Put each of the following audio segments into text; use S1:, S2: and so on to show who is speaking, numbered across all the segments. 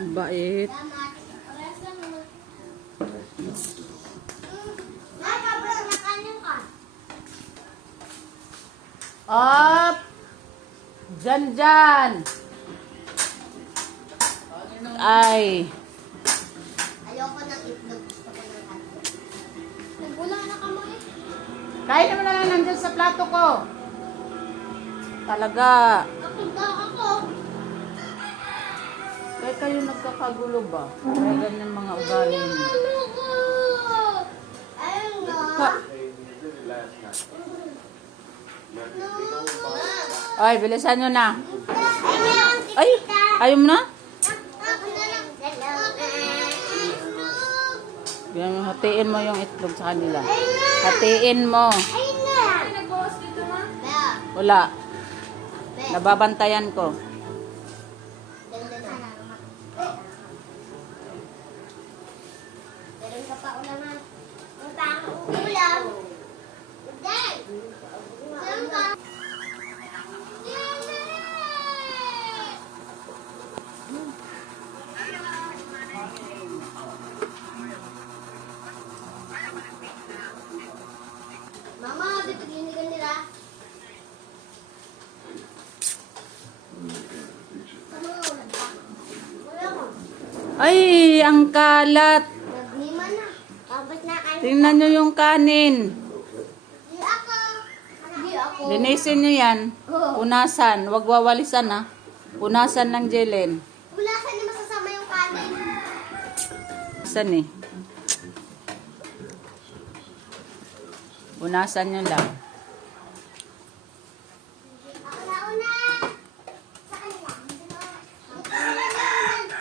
S1: Bait.
S2: Naman.
S1: Up! Dyan, dyan! Ay,
S2: Ayoko ng itlog. Gusto ko ng hotdog. Na ka mo eh.
S1: kain mo na lang nandyan sa plato ko. Talaga.
S2: Kapunta ako.
S1: Kaya kayo nagkakagulo ba? Kaya ganyan mga ugali niyo.
S2: Ano?
S1: Ay, bilisan nyo na. Ay, ayaw mo na? Yan, hatiin mo yung itlog sa kanila. Hatiin mo. Wala. Nababantayan ko.
S2: Ganda na. Meron ka pa ulam ha? Ang tama ulam. Hindi. Meron ka. Mama, dito ginigan nila. Ano nga ulam ka? Wala ko.
S1: Ay, ang kalat.
S2: Naglima na. Tapos na kayo.
S1: Tingnan nyo yung kanin.
S2: Di ako. Di ako.
S1: Linisin nyo yan. Punasan. Huwag wawalisan ha. Punasan ng jelen.
S2: Sa ni masasama yung kanin.
S1: Saan eh? Punasan nyo lang.
S2: Ako na una. Sa kanila.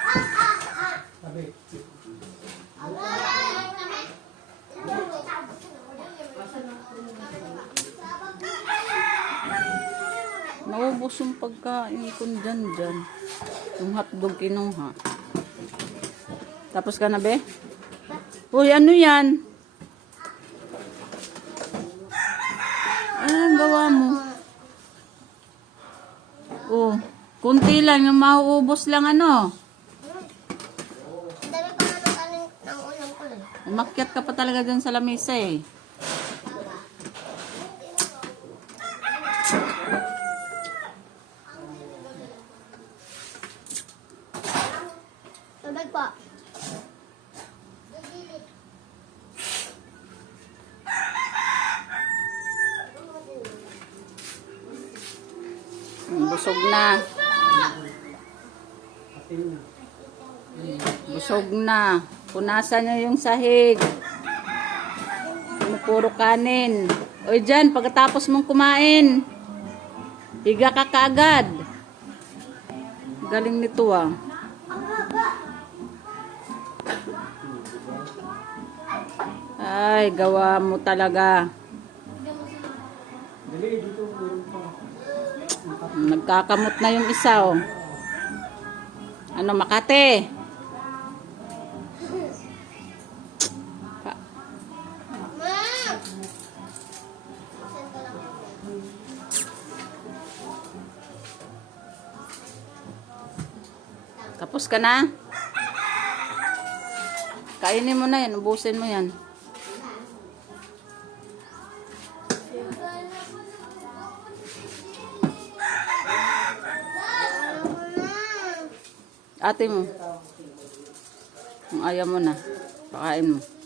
S2: Ah, ah, ah. Ako na. Kami.
S1: Naubos yung pagkain ko dyan dyan. Yung hotdog kinuha. Tapos ka na be? Uy, ano yan? Ano ang gawa mo? Oh, kunti lang. Yung mauubos lang ano.
S2: Eh.
S1: Umakyat ka pa talaga dyan sa lamesa eh.
S2: Tubig po.
S1: Busog na. Busog na. Punasan nyo yung sahig. Puro kanin. O dyan, pagkatapos mong kumain, higa ka kaagad. Galing nito ah. Ay, gawa mo talaga. Nagkakamot na yung isa oh. Ano, Makate? Pa-. Tapos ka na? Kainin mo na yan, ubusin mo yan. Ate mo. Kung ayaw mo na, pakain mo.